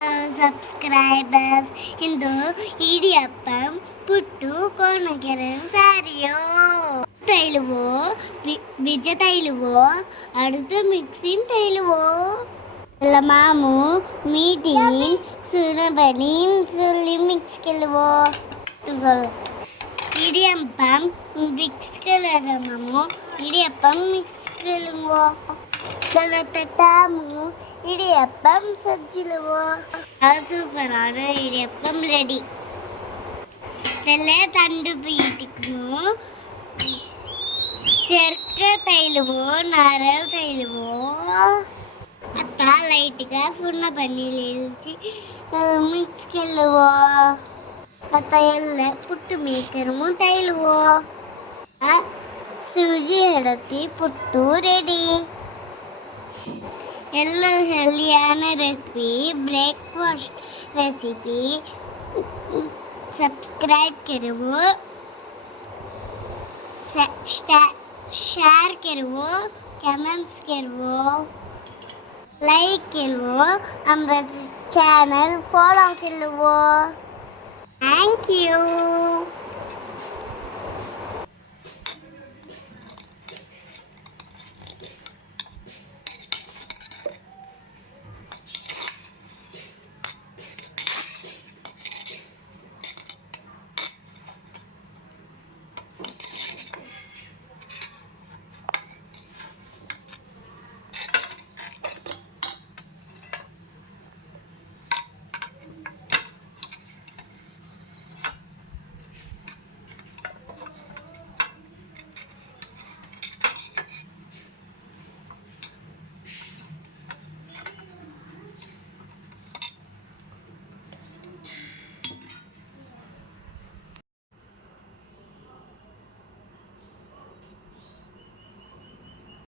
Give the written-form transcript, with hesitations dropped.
subscribers ಇಂದು ಇಡಿಯಪ್ಪಂ ಪುಟ್ಟು ಕೋಣಗೆರೆನ್ ಸಾರಿಯೋ ತೈಲವೋ ಬೀಜ ತೈಲವೋ அடுத்து மிக்ஸின் தೈಲவோ மாமு மீட்டிங் சுனபலின் சொல்லி மிக்ஸ் கெலுவோ சொல் இடியப்பம் மிக்ஸ் கெலரமோ இடியப்பம் மிக்ஸ் கெலுவோ சொல்லத்தட்டாமு இடியப்பம் சஜ்ஜிலுவோ சூப்பரான இடியப்பம் ரெடி తెల్ల తండు పీటుకును చెరక తైలువో నారల తైలువో అత్త లైట్గా ఫున్న పన్నీళ్ళు ఇల్చి మిక్స్కెళ్ళువో అత్త ಎಲ್ಲ ಪುಟ್ಟು ಮೇಕರಮು ತೈಲುವೋ ಸೂಜಿ ಹೆಡತಿ ಪುಟ್ಟು ರೆಡಿ ಎಲ್ಲ ಹೆಲ್ದಿಯಾನ ರೆಸಿಪಿ ಬ್ರೇಕ್ಫಾಸ್ಟ್ ರೆಸಿಪಿ सब्सक्राइब करो शेयर करो कमेंट्स करो लाइक करो हमारा चैनल फॉलो करो थैंक यू।